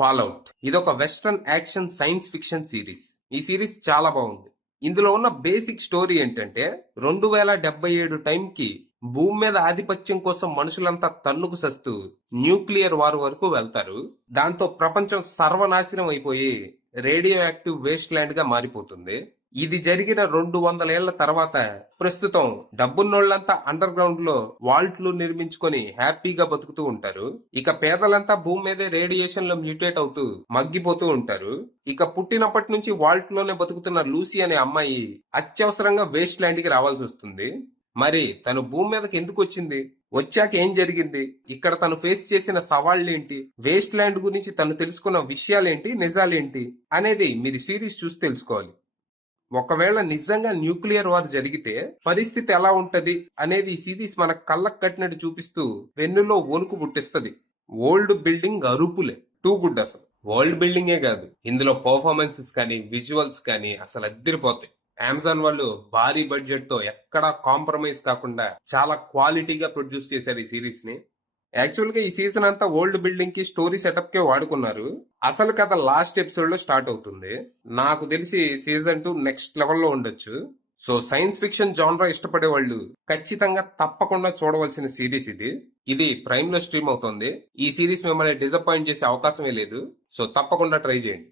ఫాల్అవుట్. ఇదొక western action science fiction series. ఈ series చాలా బాగుంది. ఇందులో ఉన్న బేసిక్ స్టోరీ ఏంటంటే 2077 టైంకి భూమి మీద ఆధిపత్యం కోసం మనుషులంతా తన్నుకు సస్తూ న్యూక్లియర్ వార్ వరకు వెళ్తారు. దాంతో ప్రపంచం సర్వనాశనం అయిపోయి రేడియో యాక్టివ్ వేస్ట్ ల్యాండ్ గా మారిపోతుంది. ఇది జరిగిన 200 ఏళ్ల తర్వాత ప్రస్తుతం డబ్బున్నోళ్లంతా అండర్ గ్రౌండ్ లో వాల్ట్లు నిర్మించుకొని హ్యాపీగా బతుకుతూ ఉంటారు. ఇక పేదలంతా భూమి మీదే రేడియేషన్ లో మ్యూటేట్ అవుతూ మగ్గిపోతూ ఉంటారు. ఇక పుట్టినప్పటి నుంచి వాల్ట్ లోనే బతుకుతున్న లూసీ అనే అమ్మాయి అత్యవసరంగా వేస్ట్ ల్యాండ్ కి రావాల్సి వస్తుంది. మరి తను భూమి మీదకి ఎందుకు వచ్చింది, వచ్చాక ఏం జరిగింది, ఇక్కడ తను ఫేస్ చేసిన సవాళ్లేంటి, వేస్ట్ ల్యాండ్ గురించి తను తెలుసుకున్న విషయాలేంటి, నిజాలేంటి అనేది మీరు సిరీస్ చూసి తెలుసుకోవాలి. ఒకవేళ నిజంగా న్యూక్లియర్ వార్ జరిగితే పరిస్థితి ఎలా ఉంటది అనేది ఈ సిరీస్ మన కళ్ళకు కట్టినట్టు చూపిస్తూ వెన్నులో వణుకు పుట్టిస్తది. ఓల్డ్ బిల్డింగ్ అరుపులే, టూ గుడ్ అసలు. వరల్డ్ బిల్డింగే కాదు, ఇందులో పర్ఫార్మెన్సెస్ కానీ విజువల్స్ కానీ అసలు అద్దరిపోతాయి. అమెజాన్ వాళ్ళు భారీ బడ్జెట్ తో ఎక్కడా కాంప్రమైజ్ కాకుండా చాలా క్వాలిటీగా ప్రొడ్యూస్ చేశారు ఈ సిరీస్ ని. యాక్చువల్ గా ఈ సీజన్ అంతా ఓల్డ్ బిల్డింగ్ కి స్టోరీ సెటప్ కే వాడుకున్నారు. అసలు కథ లాస్ట్ ఎపిసోడ్ లో స్టార్ట్ అవుతుంది. నాకు తెలిసి సీజన్ 2 నెక్స్ట్ లెవెల్ లో ఉండొచ్చు. సో సైన్స్ ఫిక్షన్ జానరా ఇష్టపడే వాళ్ళు ఖచ్చితంగా తప్పకుండా చూడవలసిన సిరీస్ ఇది. ఇది ప్రైమ్ లో స్ట్రీమ్ అవుతుంది. ఈ సిరీస్ మిమ్మల్ని డిసప్పాయింట్ చేసే అవకాశమే లేదు. సో తప్పకుండా ట్రై చేయండి.